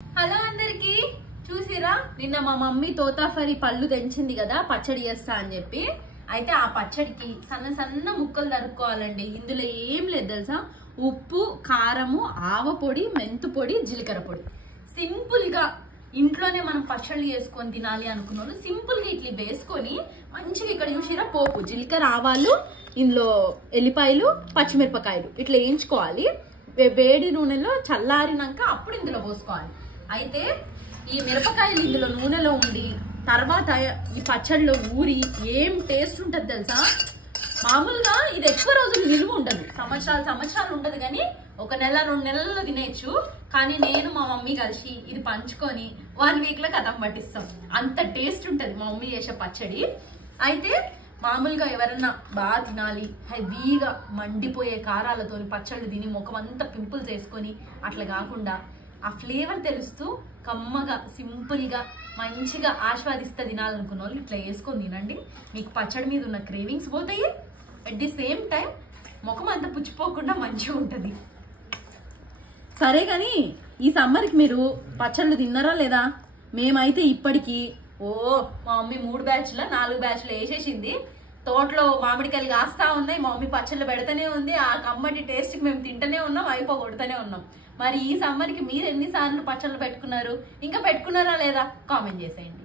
hello అందరికి చూసిరా నిన్న మా మమ్మీ తోతాఫరి పళ్ళు తెంచింది కదా పచ్చడి చేస్తా అని చెప్పి అయితే ఆ పచ్చడికి సన్న సన్న ముక్కలు తరుక్కోవాలండి ఇందులో ఏం లేదు తెలుసా ఉప్పు కారము ఆవ పొడి మెంతు పొడి జీలకర్ర పొడి సింపుల్ గా ఇంట్లోనే మనం పచ్చళ్ళు చేసుకొని తినాలి అనుకున్నాను సింపుల్ గా ఇట్లా వేసుకొని మంచిగా ఇక్కడ చూసిరా పోపు జీలకర్ర ఆవాలు ఇందులో ఎల్లిపాయలు పచ్చిమిరపకాయలు ఇట్లా వేయించుకోవాలి వేడి నూనెలో చల్లారినాక అప్పుడు ఇందులో పోసుకోవాలి అయితే ఈ మిరపకాయలు ఇందులో నూనెలో ఉండి తర్వాత ఈ పచ్చడిలో ఊరి ఏం టేస్ట్ ఉంటుంది తెలుసా మామూలుగా ఇది ఎక్కువ రోజులు నిలువ ఉండదు సంవత్సరాలు ఉండదు కానీ ఒక నెల 2 నెలల్లో తినేయచ్చు కానీ నేను మా మమ్మీ కలిసి ఇది పంచుకొని 1 వీక్ లో కథం పట్టిస్తాం అంత టేస్ట్ ఉంటుంది మా మమ్మీ చేసే పచ్చడి అయితే మామూలుగా ఎవరన్నా బాగా తినాలి హెవీగా మండిపోయే కారాలతో పచ్చళ్ళు తిని ముఖం అంతా పింపుల్స్ వేసుకొని అట్లా కాకుండా ఆ ఫ్లేవర్ తెలుస్తూ కమ్మగా సింపుల్ గా మంచిగా ఆస్వాదిస్తా తినాలనుకున్న వాళ్ళు ఇట్లా వేసుకొని తినండి మీకు పచ్చడి మీద ఉన్న క్రేవింగ్స్ పోతాయి అట్ ది సేమ్ టైం ముఖం అంతా పుచ్చిపోకుండా మంచిగా ఉంటుంది సరే కానీ ఈ సమ్మర్కి మీరు పచ్చళ్ళు తిన్నారా లేదా మేమైతే ఇప్పటికీ మా మమ్మీ 3 బ్యాచ్ల 4 బ్యాచ్లు వేసేసింది తోటలో మామిడికాయలు కాస్తా ఉన్నాయి మా మమ్మీ పచ్చళ్ళు పెడతానే ఉంది ఆ కమ్మటి టేస్ట్ మేము తింటూనే ఉన్నాం అయిపోగొడుతూనే ఉన్నాం మరి ఈ సమ్మర్కి మీరు ఎన్నిసార్లు పచ్చళ్ళు పెట్టుకున్నారు ఇంకా పెట్టుకున్నారా లేదా కామెంట్ చేసేయండి